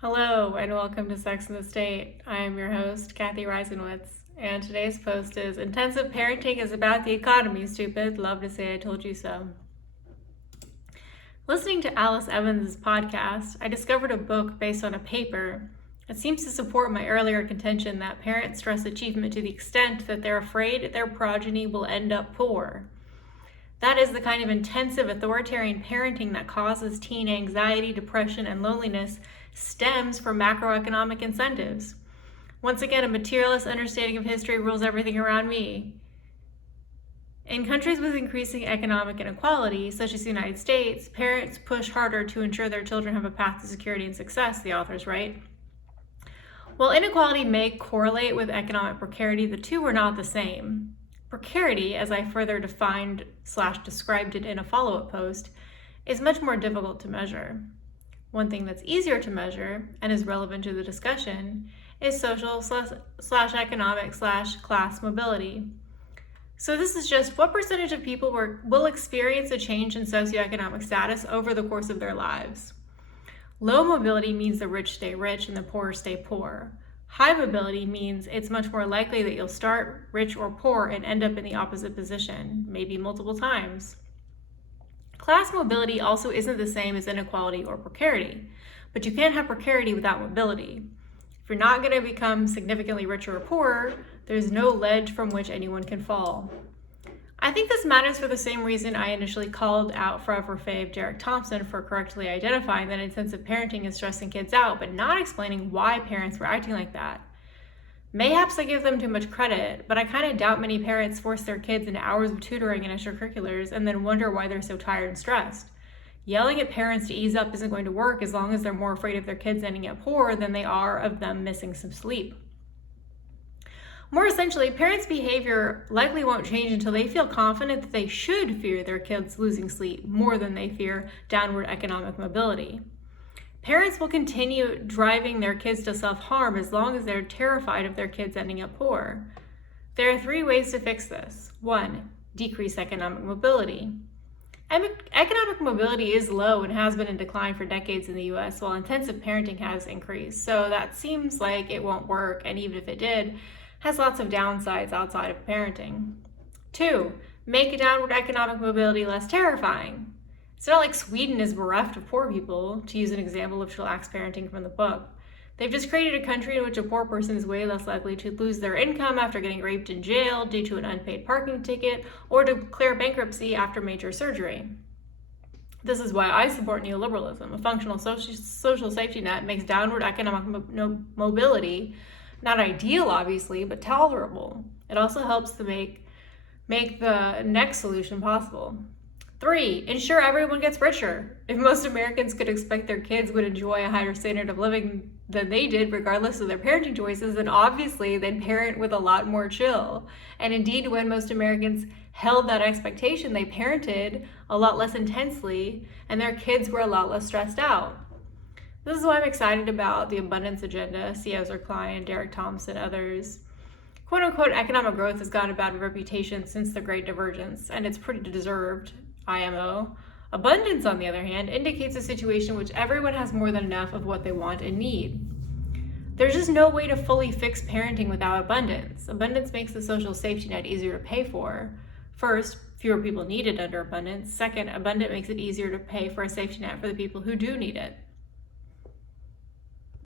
Hello and welcome to Sex and the State. I am your host, Kathy Reisenwitz, and today's post is Intensive Parenting is About the Economy, Stupid. Love to say I told you so. Listening to Alice Evans' podcast, I discovered a book based on a paper that seems to support my earlier contention that parents stress achievement to the extent that they're afraid their progeny will end up poor. That is the kind of intensive authoritarian parenting that causes teen anxiety, depression, and loneliness stems from macroeconomic incentives. Once again, a materialist understanding of history rules everything around me. In countries with increasing economic inequality, such as the United States, parents push harder to ensure their children have a path to security and success, the authors write. While inequality may correlate with economic precarity, the two are not the same. Precarity, as I further defined/described it in a follow-up post, is much more difficult to measure. One thing that's easier to measure, and is relevant to the discussion, is social/economic/class mobility. So this is just what percentage of people will experience a change in socioeconomic status over the course of their lives. Low mobility means the rich stay rich and the poor stay poor. High mobility means it's much more likely that you'll start rich or poor and end up in the opposite position, maybe multiple times. Class mobility also isn't the same as inequality or precarity, but you can't have precarity without mobility. If you're not going to become significantly richer or poorer, there's no ledge from which anyone can fall. I think this matters for the same reason I initially called out forever fave Derek Thompson for correctly identifying that intensive parenting is stressing kids out, but not explaining why parents were acting like that. Mayhaps I give them too much credit, but I kind of doubt many parents force their kids into hours of tutoring and extracurriculars and then wonder why they're so tired and stressed. Yelling at parents to ease up isn't going to work as long as they're more afraid of their kids ending up poor than they are of them missing some sleep. More essentially, parents' behavior likely won't change until they feel confident that they should fear their kids losing sleep more than they fear downward economic mobility. Parents will continue driving their kids to self-harm as long as they're terrified of their kids ending up poor. There are 3 ways to fix this. 1, decrease economic mobility. Economic mobility is low and has been in decline for decades in the US, while intensive parenting has increased. So that seems like it won't work, and even if it did, has lots of downsides outside of parenting. 2, make downward economic mobility less terrifying. It's not like Sweden is bereft of poor people, to use an example of chillax parenting from the book. They've just created a country in which a poor person is way less likely to lose their income after getting raped in jail due to an unpaid parking ticket or to declare bankruptcy after major surgery. This is why I support neoliberalism. A functional social safety net makes downward economic mobility not ideal, obviously, but tolerable. It also helps to make the next solution possible. 3, ensure everyone gets richer. If most Americans could expect their kids would enjoy a higher standard of living than they did, regardless of their parenting choices, then obviously they'd parent with a lot more chill. And indeed, when most Americans held that expectation, they parented a lot less intensely, and their kids were a lot less stressed out. This is why I'm excited about the abundance agenda, C. Ezra Klein, Derek Thompson, others. Quote-unquote economic growth has gotten a bad reputation since the Great Divergence, and it's pretty deserved, IMO. Abundance, on the other hand, indicates a situation in which everyone has more than enough of what they want and need. There's just no way to fully fix parenting without abundance. Abundance makes the social safety net easier to pay for. First, fewer people need it under abundance. Second, abundance makes it easier to pay for a safety net for the people who do need it.